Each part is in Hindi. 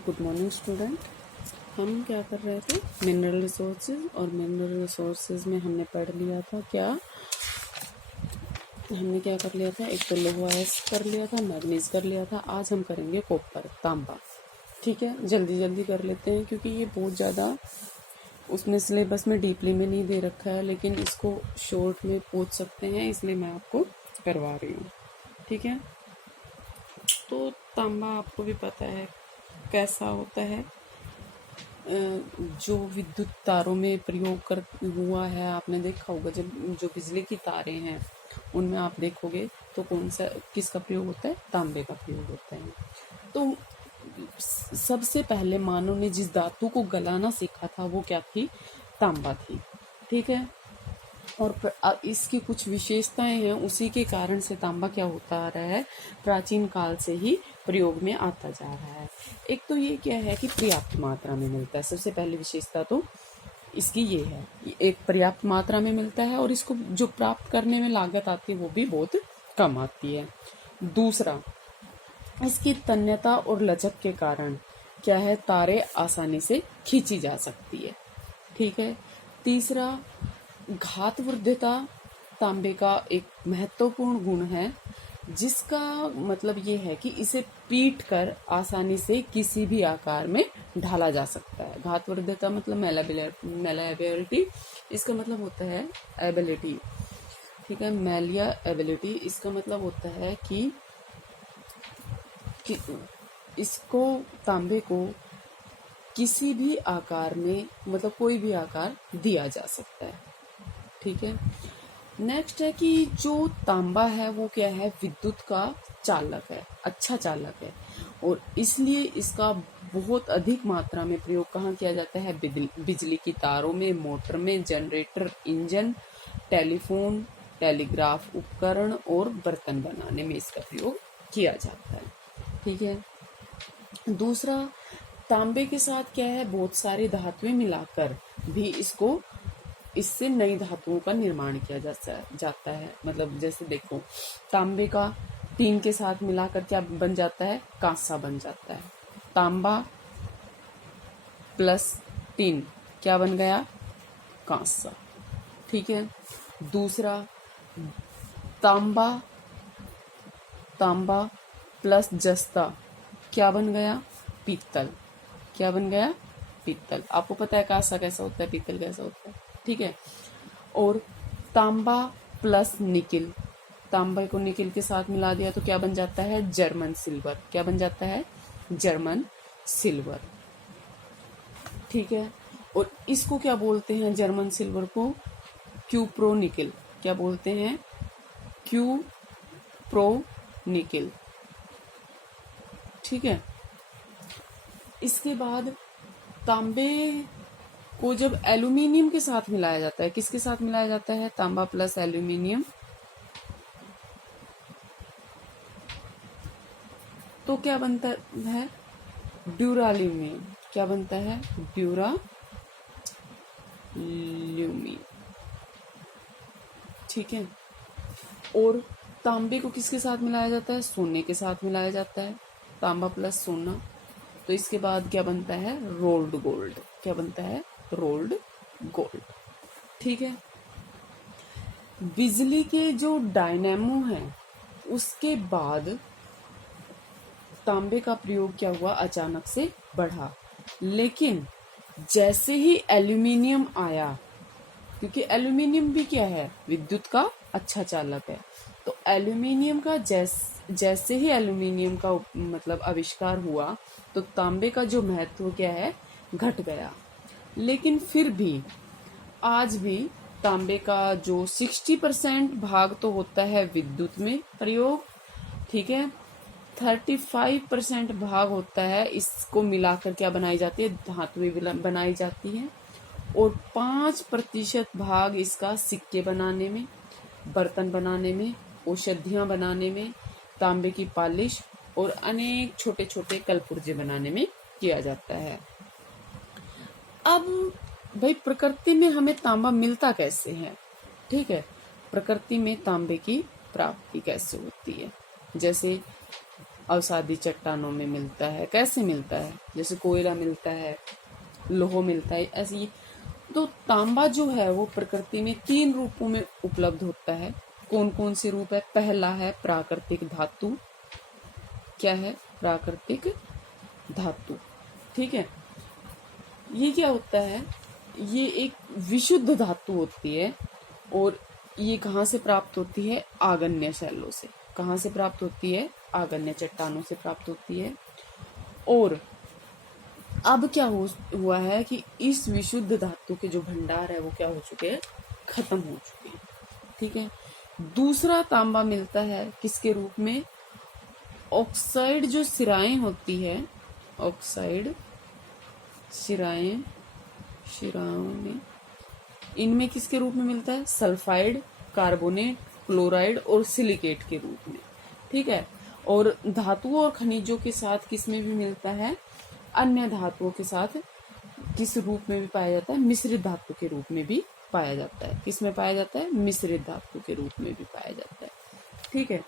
Good morning student. हम क्या कर रहे थे, मिनरल रिसोर्सेज, और मिनरल रिसोर्सेज में हमने पढ़ लिया था हमने क्या कर लिया था, एक तो लोहा कर लिया था, मैग्नीज कर लिया था। आज हम करेंगे कॉपर, तांबा। ठीक है, जल्दी जल्दी कर लेते हैं क्योंकि ये बहुत ज़्यादा उसमें सिलेबस में डीपली में नहीं दे रखा है, लेकिन इसको शॉर्ट में पूछ सकते हैं, इसलिए मैं आपको करवा रही हूँ। ठीक है, तो तांबा आपको भी पता है कैसा होता है, जो विद्युत तारों में प्रयोग कर हुआ है। आपने देखा होगा जब जो बिजली की तारें हैं उनमें आप देखोगे तो कौन सा किसका प्रयोग होता है, तांबे का प्रयोग होता है। तो सबसे पहले मानव ने जिस धातु को गलाना सीखा था वो क्या थी, तांबा थी। ठीक है, और इसकी कुछ विशेषताएं हैं, उसी के कारण से तांबा क्या होता आ रहा है, प्राचीन काल से ही प्रयोग में आता जा रहा है। एक तो ये क्या है कि पर्याप्त मात्रा में मिलता है। सबसे पहली विशेषता तो इसकी ये है, एक पर्याप्त मात्रा में मिलता है और इसको जो प्राप्त करने में लागत आती है वो भी बहुत कम आती है। दूसरा, इसकी तन्यता और लचक के कारण क्या है, तारे आसानी से खींची जा सकती है। ठीक है। तीसरा, घातवर्ध्यता तांबे का एक महत्वपूर्ण गुण है, जिसका मतलब ये है कि इसे पीट कर आसानी से किसी भी आकार में ढाला जा सकता है। घातवर्ध्यता मतलब मैलाबिलिटी, इसका मतलब होता है एबिलिटी। ठीक है, मैलिया एबिलिटी, इसका मतलब होता है कि इसको, तांबे को किसी भी आकार में, मतलब कोई भी आकार दिया जा सकता है। ठीक है। नेक्स्ट है कि जो तांबा है वो क्या है, विद्युत का चालक है, अच्छा चालक है, और इसलिए इसका बहुत अधिक मात्रा में प्रयोग कहाँ किया जाता है, बिजली की तारों में, मोटर में, जनरेटर, इंजन, टेलीफोन, टेलीग्राफ उपकरण और बर्तन बनाने में इसका प्रयोग किया जाता है। ठीक है। दूसरा, तांबे के साथ क्या है, बहुत सारी धातुएं मिलाकर भी इससे नई धातुओं का निर्माण किया जाता है। मतलब जैसे देखो, तांबे का टीन के साथ मिलाकर क्या बन जाता है, कांसा बन जाता है। तांबा प्लस टीन क्या बन गया, कांसा। ठीक है। दूसरा, तांबा प्लस जस्ता क्या बन गया, पीतल। क्या बन गया, पीतल। आपको पता है कांसा कैसा होता है, पीतल कैसा होता है। ठीक है। और तांबा प्लस निकिल, तांबे को निकिल के साथ मिला दिया तो क्या बन जाता है, जर्मन सिल्वर। क्या बन जाता है, जर्मन सिल्वर। ठीक है। और इसको क्या बोलते हैं, जर्मन सिल्वर को क्यूप्रो निकिल। क्या बोलते हैं, क्यूप्रो निकिल। ठीक है। इसके बाद तांबे को जब एल्यूमिनियम के साथ मिलाया जाता है, किसके साथ मिलाया जाता है, तांबा प्लस एल्यूमिनियम, तो क्या बनता है, ड्यूराल्यूमिन। क्या बनता है, ड्यूराल्यूमिन। ठीक है। और तांबे को किसके साथ मिलाया जाता है, सोने के साथ मिलाया जाता है, तांबा प्लस सोना। तो इसके बाद क्या बनता है, रोल्ड गोल्ड। क्या बनता है, रोल्ड गोल्ड। ठीक है। बिजली के जो डायनेमो है उसके बाद तांबे का प्रयोग क्या हुआ, अचानक से बढ़ा। लेकिन जैसे ही एल्यूमिनियम आया, क्योंकि एल्यूमिनियम भी क्या है, विद्युत का अच्छा चालक है, तो एल्यूमिनियम का जैसे ही एल्यूमिनियम का मतलब आविष्कार हुआ तो तांबे का जो महत्व क्या है, घट गया। लेकिन फिर भी आज भी तांबे का जो 60% भाग तो होता है विद्युत में प्रयोग। ठीक है। 35% भाग होता है, इसको मिलाकर क्या बनाई जाती है, धातुएं बनाई जाती हैं। और 5% भाग इसका सिक्के बनाने में, बर्तन बनाने में, औषधियां बनाने में, तांबे की पालिश और अनेक छोटे छोटे कलपुर्जे बनाने में किया जाता है। अब भाई, प्रकृति में हमें तांबा मिलता कैसे है। ठीक है, प्रकृति में तांबे की प्राप्ति कैसे होती है, जैसे अवसादी चट्टानों में मिलता है। कैसे मिलता है? जैसे कोयला मिलता है, लोह मिलता है, ऐसे ही। तो तांबा जो है वो प्रकृति में 3 रूपों में उपलब्ध होता है। कौन कौन से रूप है? पहला है प्राकृतिक धातु। क्या है? प्राकृतिक धातु। ठीक है। ये क्या होता है? ये एक विशुद्ध धातु होती है और ये कहाँ से प्राप्त होती है? आग्नेय शैलों से। कहाँ से प्राप्त होती है? आग्नेय चट्टानों से प्राप्त होती है। और अब क्या हुआ है कि इस विशुद्ध धातु के जो भंडार है वो क्या हो चुके हैं? खत्म हो चुके हैं। ठीक है। दूसरा तांबा मिलता है किसके रूप में? ऑक्साइड जो सिराएं होती है, ऑक्साइड शिराएं, शिराओं में, इनमें किसके रूप में मिलता है? सल्फाइड, कार्बोनेट, क्लोराइड और सिलिकेट के रूप में। ठीक है। और धातुओं और खनिजों के साथ किस में भी मिलता है? अन्य धातुओं के साथ किस रूप में भी पाया जाता है? मिश्रित धातु के रूप में भी पाया जाता है। किस में पाया जाता है? मिश्रित धातु के रूप में भी पाया जाता है। ठीक है।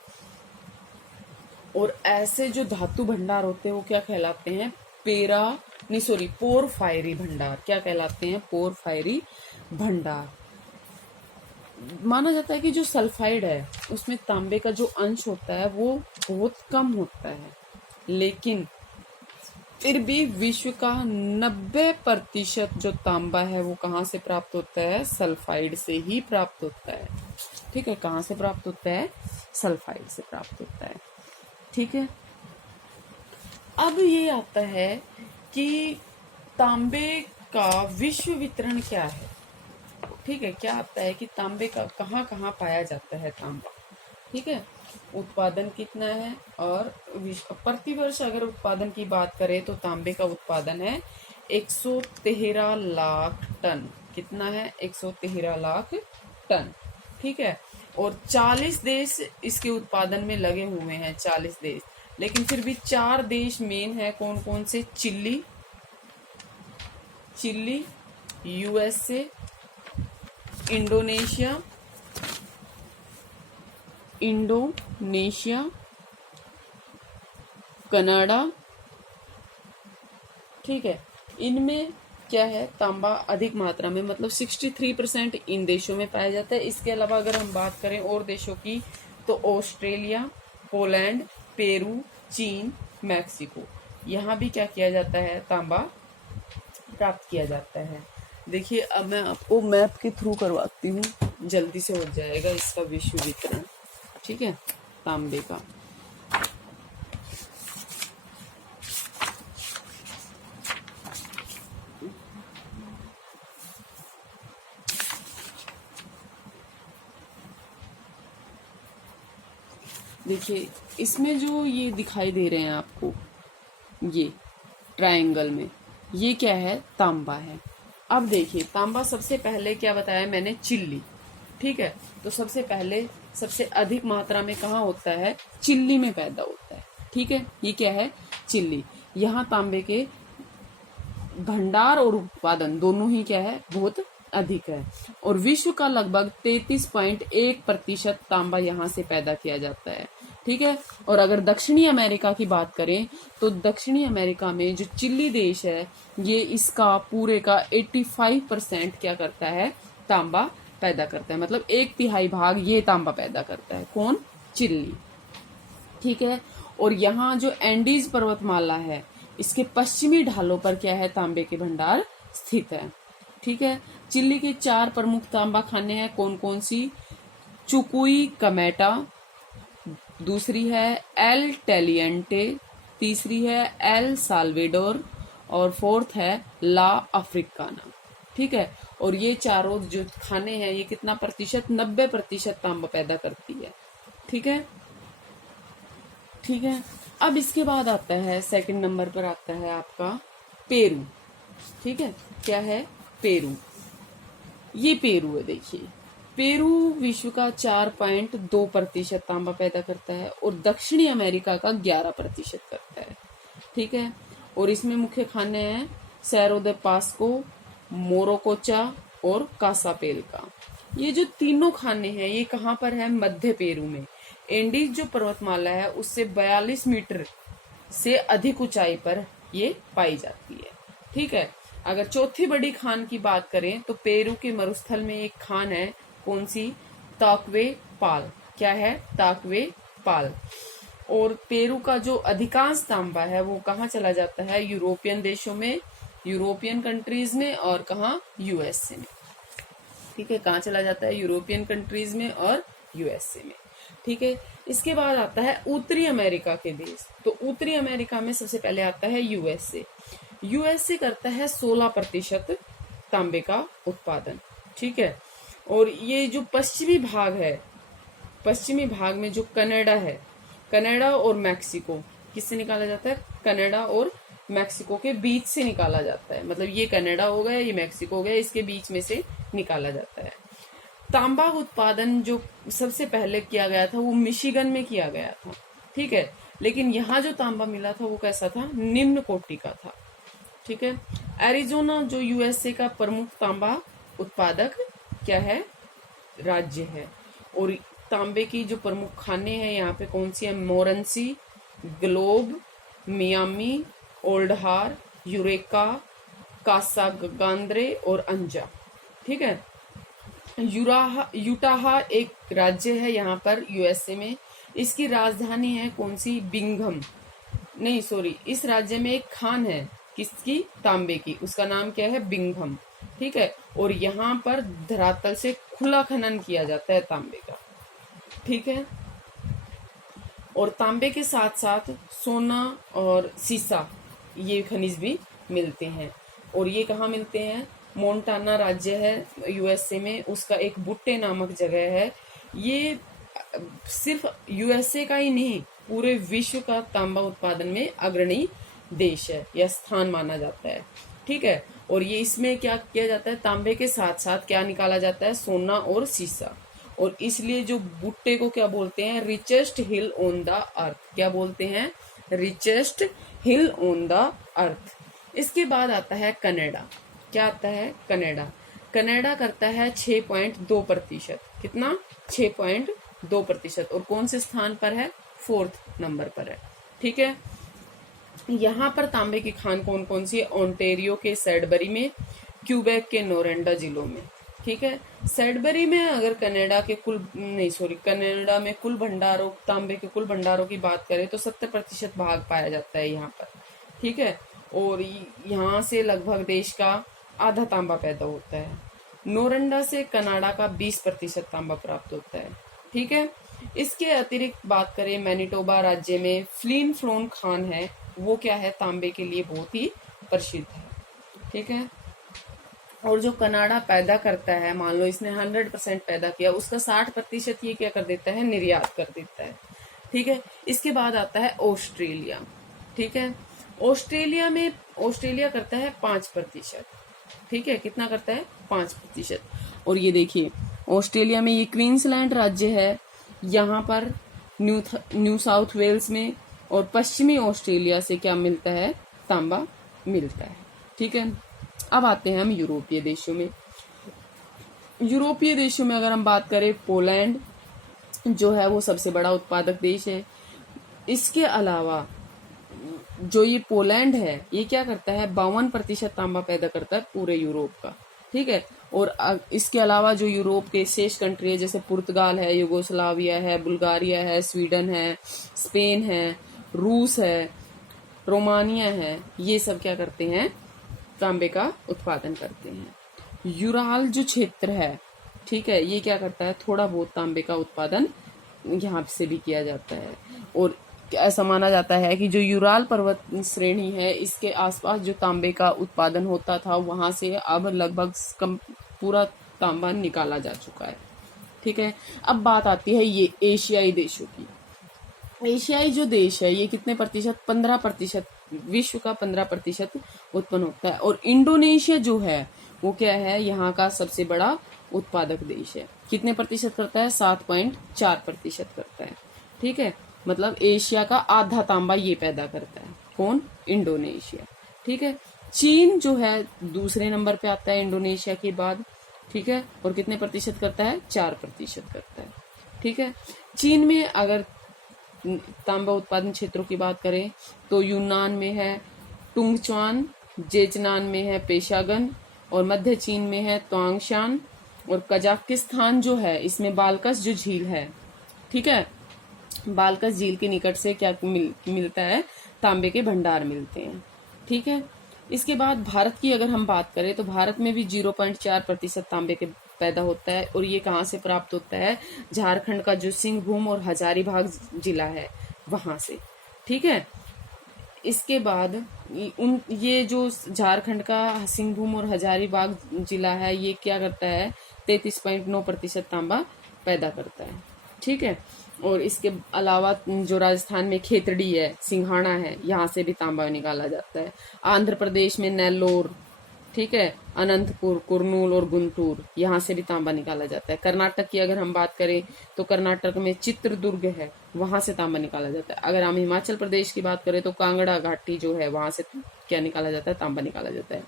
और ऐसे जो धातु भंडार होते हैं वो क्या कहलाते हैं? पोरफायरी भंडार। क्या कहलाते हैं? पोरफायरी भंडार। माना जाता है कि जो सल्फाइड है उसमें तांबे का जो अंश होता है वो बहुत कम होता है, लेकिन फिर भी विश्व का 90% जो तांबा है वो कहाँ से प्राप्त होता है? सल्फाइड से ही प्राप्त होता है। ठीक है। कहाँ से प्राप्त होता है? सल्फाइड से प्राप्त होता है। ठीक है। अब ये आता है कि तांबे का विश्व वितरण क्या है। ठीक है। क्या आता है कि तांबे का कहाँ कहाँ पाया जाता है तांबा। ठीक है। उत्पादन कितना है? और प्रतिवर्ष अगर उत्पादन की बात करें तो तांबे का उत्पादन है 113 लाख टन। कितना है? 113 लाख टन। ठीक है। और 40 देश इसके उत्पादन में लगे हुए हैं, 40 देश। लेकिन फिर भी 4 देश मेन है। कौन कौन से? Chile, USA, Indonesia, Canada. ठीक है। इनमें क्या है? तांबा अधिक मात्रा में, मतलब 63% इन देशों में पाया जाता है। इसके अलावा अगर हम बात करें और देशों की तो ऑस्ट्रेलिया, पोलैंड, पेरू, चीन, मैक्सिको, यहाँ भी क्या किया जाता है? तांबा प्राप्त किया जाता है। देखिए अब मैं आपको मैप के थ्रू करवाती हूँ, जल्दी से हो जाएगा इसका विश्व वितरण। ठीक है। तांबे का देखिए, इसमें जो ये दिखाई दे रहे हैं आपको, ये ट्रायंगल में, ये क्या है? तांबा है। अब देखिए, तांबा सबसे पहले क्या बताया मैंने? चिल्ली। ठीक है। तो सबसे पहले सबसे अधिक मात्रा में कहाँ होता है? चिल्ली में पैदा होता है। ठीक है। ये क्या है? चिल्ली। यहाँ तांबे के भंडार और उत्पादन दोनों ही क्या है? बहुत अधिक है। और विश्व का लगभग 33.1% तांबा यहाँ से पैदा किया जाता है। ठीक है। और अगर दक्षिणी अमेरिका की बात करें तो दक्षिणी अमेरिका में जो चिली देश है ये इसका पूरे का 85% क्या करता है? तांबा पैदा करता है। मतलब 1/3 भाग ये तांबा पैदा करता है। कौन? चिली। ठीक है। और यहाँ जो एंडीज पर्वतमाला है इसके पश्चिमी ढालों पर क्या है? तांबे के भंडार स्थित है। ठीक है। चिली के 4 प्रमुख तांबा खाने हैं। कौन कौन सी? चुकुई कमेटा, दूसरी है एल टेलियंटे, तीसरी है एल साल्वेडोर और फोर्थ है ला अफ्रीकाना। ठीक है। और ये चारों जो खाने हैं ये कितना प्रतिशत? 90% तांबा पैदा करती है। ठीक है। ठीक है। अब इसके बाद आता है सेकंड नंबर पर आता है आपका पेरू। ठीक है। क्या है? पेरू। ये पेरू है। देखिए, पेरू विश्व का 4.2% तांबा पैदा करता है और दक्षिणी अमेरिका का 11% करता है। ठीक है। और इसमें मुख्य खाने हैं सैरो दे पास्को, मोरोकोचा और कासापेल का। ये जो तीनों खाने हैं ये कहाँ पर है? मध्य पेरू में। एंडीज जो पर्वतमाला है उससे 42 मीटर से अधिक ऊंचाई पर ये पाई जाती है। ठीक है। अगर चौथी बड़ी खान की बात करें तो पेरू के मरुस्थल में एक खान है, कौन सी? ताकवे पाल। क्या है? ताकवे पाल। और पेरू का जो अधिकांश तांबा है वो कहाँ चला जाता है? यूरोपियन देशों में, यूरोपियन कंट्रीज में, और कहाँ? यूएसए में। ठीक है, कहाँ चला जाता है? यूरोपियन कंट्रीज में और यूएसए में। ठीक है। इसके बाद आता है उत्तरी अमेरिका के देश। तो उत्तरी अमेरिका में सबसे पहले आता है यूएसए। यूएसए करता है 16% तांबे का उत्पादन। ठीक है। और ये जो पश्चिमी भाग है, पश्चिमी भाग में जो कनाडा है, कनाडा और मैक्सिको, किससे निकाला जाता है? कनाडा और मैक्सिको के बीच से निकाला जाता है। मतलब ये कनाडा हो गया, ये मैक्सिको हो गया, इसके बीच में से निकाला जाता है। तांबा उत्पादन जो सबसे पहले किया गया था वो मिशिगन में किया गया था। ठीक है। लेकिन यहाँ जो तांबा मिला था वो कैसा था? निम्न कोटि का था। ठीक है। एरिजोना जो यूएसए का प्रमुख तांबा उत्पादक क्या है? राज्य है। और तांबे की जो प्रमुख खाने हैं यहाँ पे कौन सी है? मोरेंसी, ग्लोब, मियामी, ओल्डहार, यूरेका, कासाग्रांदे और अंजा। ठीक है। यूटाहा एक राज्य है यहाँ पर यूएसए में। इसकी राजधानी है कौन सी? बिंघम। नहीं सॉरी, इस राज्य में एक खान है, किसकी? तांबे की। उसका नाम क्या है? बिंघम। ठीक है। और यहाँ पर धरातल से खुला खनन किया जाता है तांबे का। ठीक है। और तांबे के साथ साथ सोना और सीसा ये खनिज भी मिलते हैं। और ये कहाँ मिलते हैं? मोन्टाना राज्य है यूएसए में, उसका एक बुट्टे नामक जगह है। ये सिर्फ यूएसए का ही नहीं, पूरे विश्व का तांबा उत्पादन में अग्रणी देश है या स्थान माना जाता है। ठीक है। और ये इसमें क्या किया जाता है? तांबे के साथ साथ क्या निकाला जाता है? सोना और सीसा। और इसलिए जो बुट्टे को क्या बोलते हैं? Richest hill on the earth. क्या बोलते हैं? Richest hill on the earth. इसके बाद आता है कनाडा। क्या आता है? कनाडा। कनाडा करता है 6.2%। कितना? 6.2%। और कौन से स्थान पर है? 4th नंबर पर है। ठीक है। यहाँ पर तांबे की खान कौन कौन सी है? ओंटारियो के सैडबरी में, क्यूबेक के नोरेंडा जिलों में। ठीक है। सैडबरी में अगर कनाडा में कुल भंडारों, तांबे के कुल भंडारों की बात करें तो 70% भाग पाया जाता है यहाँ पर। ठीक है। और यहाँ से लगभग देश का आधा तांबा पैदा होता है। नोरेंडा से कनाडा का 20% तांबा प्राप्त होता है। ठीक है। इसके अतिरिक्त बात करें, मैनिटोबा राज्य में फ्लिन फ्लोन खान है, वो क्या है? तांबे के लिए बहुत ही प्रसिद्ध है। ठीक है। और जो कनाडा पैदा करता है, मान लो इसने 100% पैदा किया, उसका 60% ये क्या कर देता है? निर्यात कर देता है। ठीक है। इसके बाद आता है ऑस्ट्रेलिया। ठीक है। ऑस्ट्रेलिया करता है 5%। ठीक है। कितना करता है? 5%। और ये देखिए, ऑस्ट्रेलिया में ये क्वींसलैंड राज्य है, यहाँ पर न्यू साउथ वेल्स में और पश्चिमी ऑस्ट्रेलिया से क्या मिलता है? तांबा मिलता है। ठीक है। अब आते हैं हम यूरोपीय देशों में। यूरोपीय देशों में अगर हम बात करें, पोलैंड जो है वो सबसे बड़ा उत्पादक देश है। इसके अलावा जो ये पोलैंड है ये क्या करता है? 52% तांबा पैदा करता है पूरे यूरोप का। ठीक है। और इसके अलावा जो यूरोप के शेष कंट्री है, जैसे पुर्तगाल है, युगोस्लाविया है, बुल्गारिया है, स्वीडन है, स्पेन है, रूस है, रोमानिया है, ये सब क्या करते हैं? तांबे का उत्पादन करते हैं। यूराल जो क्षेत्र है, ठीक है, ये क्या करता है? थोड़ा बहुत तांबे का उत्पादन यहाँ से भी किया जाता है। और ऐसा माना जाता है कि जो यूराल पर्वत श्रेणी है, इसके आसपास जो तांबे का उत्पादन होता था वहां से अब लगभग पूरा तांबा निकाला जा चुका है। ठीक है। अब बात आती है ये एशियाई देशों की। एशियाई जो देश है ये कितने प्रतिशत? 15%, विश्व का 15% उत्पन्न होता है। और इंडोनेशिया जो है वो क्या है? यहाँ का सबसे बड़ा उत्पादक देश है। कितने प्रतिशत करता है? 7.4% करता है। ठीक है। मतलब एशिया का आधा तांबा ये पैदा करता है। कौन? इंडोनेशिया। ठीक है। चीन जो है दूसरे नंबर पे आता है इंडोनेशिया के बाद। ठीक है। और कितने प्रतिशत करता है? 4% करता है। ठीक है। चीन में अगर तांबा उत्पादन क्षेत्रों की बात करें तो यूनान में है टुंगच्वान, जेचनान में है पेशागन, और मध्य चीन में है त्वांगशान, और कजाकिस्तान जो है इसमें बालकस जो झील है, ठीक है, बालकस झील के निकट से क्या मिलता है, तांबे के भंडार मिलते हैं, ठीक है। इसके बाद भारत की अगर हम बात करें तो भारत में भी 0.4% तांबे के पैदा होता है, और ये कहाँ से प्राप्त होता है, झारखंड का जो सिंहभूम और हजारीबाग जिला है वहां से, ठीक है। इसके बाद ये जो झारखंड का सिंहभूम और हजारीबाग जिला है ये क्या करता है, 33.9% तांबा पैदा करता है, ठीक है। और इसके अलावा जो राजस्थान में खेतड़ी है, सिंघाना है, यहाँ से भी तांबा निकाला जाता है। आंध्र प्रदेश में नेल्लोर, ठीक है, अनंतपुर, कुर्नूल और गुंटूर, यहाँ से भी तांबा निकाला जाता है। कर्नाटक की अगर हम बात करें तो कर्नाटक में चित्रदुर्ग है, वहां से तांबा निकाला जाता है। अगर हम हिमाचल प्रदेश की बात करें तो कांगड़ा घाटी जो है वहां से क्या निकाला जाता है, तांबा निकाला जाता है।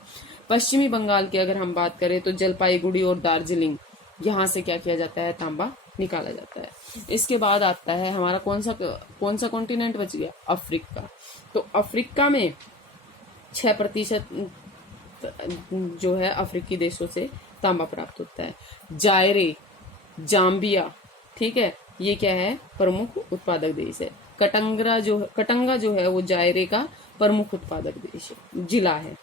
पश्चिमी बंगाल की अगर हम बात करें तो जलपाईगुड़ी और दार्जिलिंग, यहाँ से क्या किया जाता है, तांबा निकाला जाता है। इसके बाद आता है हमारा कौन सा कॉन्टिनेंट बच गया, अफ्रीका। तो अफ्रीका में 6% जो है अफ्रीकी देशों से तांबा प्राप्त होता है। जायरे, जाम्बिया, ठीक है, ये क्या है, प्रमुख उत्पादक देश है। कटंगा जो है वो जायरे का प्रमुख उत्पादक देश है, जिला है।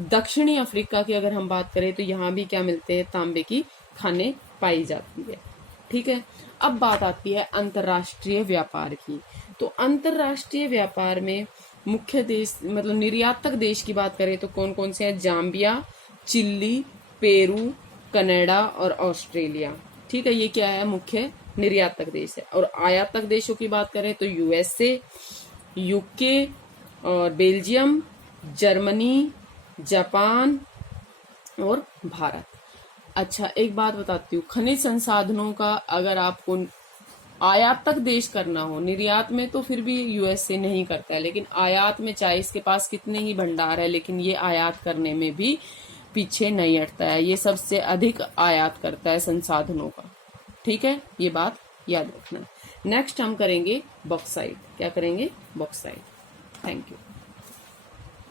दक्षिणी अफ्रीका की अगर हम बात करें तो यहाँ भी क्या मिलते हैं, तांबे की खानें पाई जाती है, ठीक है। अब बात आती है अंतर्राष्ट्रीय व्यापार की। तो अंतर्राष्ट्रीय व्यापार में मुख्य देश मतलब निर्यातक देश की बात करें तो कौन कौन से हैं, जाम्बिया, चिली, पेरू, कनाडा और ऑस्ट्रेलिया, ठीक है, ये क्या है, मुख्य निर्यातक देश है। और आयातक देशों की बात करें तो यूएसए, यूके और बेल्जियम, जर्मनी, जापान और भारत। अच्छा, एक बात बताती हूँ, खनिज संसाधनों का अगर आपको आयात तक देश करना हो, निर्यात में तो फिर भी यूएसए नहीं करता है, लेकिन आयात में चाहे इसके पास कितने ही भंडार है, लेकिन ये आयात करने में भी पीछे नहीं हटता है, ये सबसे अधिक आयात करता है संसाधनों का, ठीक है, ये बात याद रखना। नेक्स्ट हम करेंगे बॉक्साइट। क्या करेंगे, बॉक्साइट। Thank you.